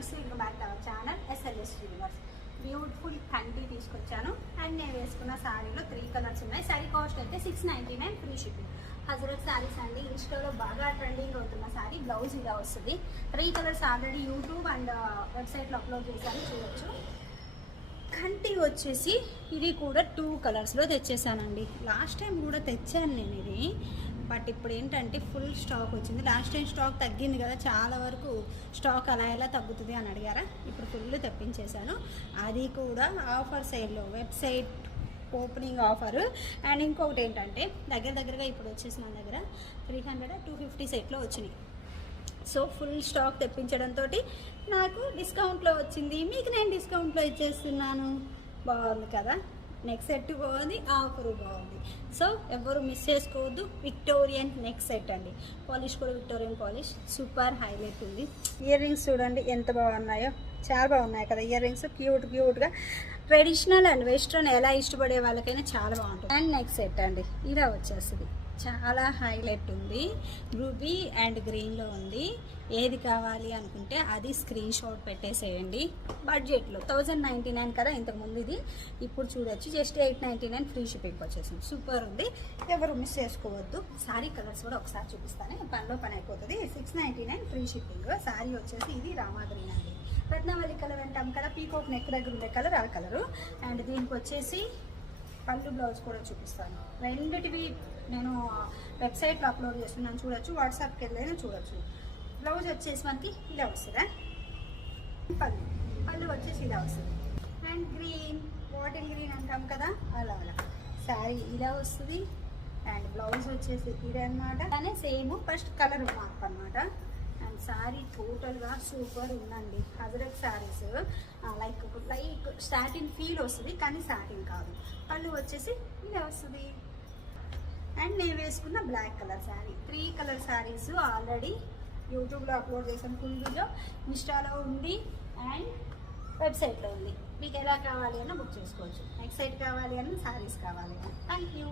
నమస్తే, welcome back to our channel SLS universe. Beautiful కంటి తీసుకొచ్చాను అండ్ నేను వేసుకున్న శారీలో 3 కలర్స్ ఉన్నాయి. శారీ కాస్ట్ అయితే 699 ఫ్రీ షిప్పింగ్. హజరత్ శారీస్ అండి, ఇన్స్టాలో బాగా ట్రెండింగ్ అవుతున్న శారీ. బ్లౌజ్ ఇలా వస్తుంది. 3 కలర్స్ ఆల్రెడీ యూట్యూబ్ అండ్ వెబ్సైట్లో అప్లోడ్ చేశాను, చూడొచ్చు. కంటి వచ్చేసి ఇది కూడా 2 కలర్స్లో తెచ్చేసానండి. లాస్ట్ టైం కూడా తెచ్చాను నేను ఇది, బట్ ఇప్పుడు ఏంటంటే ఫుల్ స్టాక్ వచ్చింది. లాస్ట్ టైం స్టాక్ తగ్గింది కదా, చాలా వరకు స్టాక్ అలా ఎలా తగ్గుతుంది అని అడిగారా, ఇప్పుడు ఫుల్ తెప్పించేశాను. అది కూడా ఆఫర్ సైడ్లో, వెబ్సైట్ ఓపెనింగ్ ఆఫర్. అండ్ ఇంకొకటి ఏంటంటే దగ్గరగా ఇప్పుడు వచ్చేసి మన దగ్గర 300-250 సెట్లో వచ్చినాయి. సో ఫుల్ స్టాక్ తెప్పించడంతో నాకు డిస్కౌంట్లో వచ్చింది. మీకు నేను డిస్కౌంట్లో ఇచ్చేస్తున్నాను. బాగుంది కదా, నెక్స్ట్ సెట్ బాగుంది, ఆఫర్ బాగుంది. సో ఎవరు మిస్ చేసుకోవద్దు. విక్టోరియన్ నెక్స్ట్ సెట్ అండి. పాలిష్ కూడా విక్టోరియన్ పాలిష్, సూపర్ హైలైట్ ఉంది. ఇయర్ రింగ్స్ చూడండి ఎంత బాగున్నాయో, చాలా బాగున్నాయి కదా ఇయర్ రింగ్స్. క్యూట్గా ట్రెడిషనల్ అండ్ వెస్ట్రన్ ఎలా ఇష్టపడే వాళ్ళకైనా చాలా బాగుంటుంది. అండ్ నెక్స్ట్ సెట్ అండి, ఇలా వచ్చేస్తుంది. చాలా హైలైట్ ఉంది, రూబీ అండ్ గ్రీన్లో ఉంది. ఏది కావాలి అనుకుంటే అది స్క్రీన్ షాట్ పెట్టేసేయండి. బడ్జెట్లో 1099 కదా ఇంతకుముందు, ఇది ఇప్పుడు చూడొచ్చు జస్ట్ 899 ఫ్రీ షిప్పింగ్ వచ్చేసింది. సూపర్ ఉంది, ఎవరు మిస్ చేసుకోవద్దు. శారీ కలర్స్ కూడా ఒకసారి చూపిస్తాను, పనిలో పని అయిపోతుంది. 699 ఫ్రీ షిప్పింగ్. శారీ వచ్చేసి ఇది రామా గ్రీన్ అండి, రత్నావళి కలర్ అంటాం కదా, పీకాక్ నెక్ దగ్గర ఉండే కలర్ ఆ కలరు. అండ్ దీనికి వచ్చేసి పళ్ళు బ్లౌజ్ కూడా చూపిస్తాను. రెండిటివి నేను వెబ్సైట్లో అప్లోడ్ చేస్తున్నాను, చూడొచ్చు. వాట్సాప్కి వెళ్ళైనా చూడొచ్చు. బ్లౌజ్ వచ్చేసి మనకి ఇలా వస్తుందా, పళ్ళు వచ్చేసి ఇలా వస్తుంది. అండ్ గ్రీన్, బాటిల్ గ్రీన్ అంటాం కదా, అలా శారీ ఇలా వస్తుంది. అండ్ బ్లౌజ్ వచ్చేసి ఇది అనమాట. అలానే సేమ్ ఫస్ట్ కలర్ మార్క్ అనమాట. అండ్ శారీ టోటల్గా సూపర్ ఉందండి. Hazrat saris like satin feel వస్తుంది, కానీ సాటిన్ కాదు. పళ్ళు వచ్చేసి ఇలా వస్తుంది. అండ్ నేను వేసుకున్న black colour sari. 3 colour saris already యూట్యూబ్లో అప్లోడ్ చేసాను, ఫుల్ వీడియో. ఇన్స్టాలో ఉంది అండ్ వెబ్సైట్లో ఉంది. మీకు ఎలా కావాలి అన్న బుక్ చేసుకోవచ్చు. నెక్స్ట్ సైట్ కావాలి అన్న, శారీస్ కావాలి అన్న. Thank you.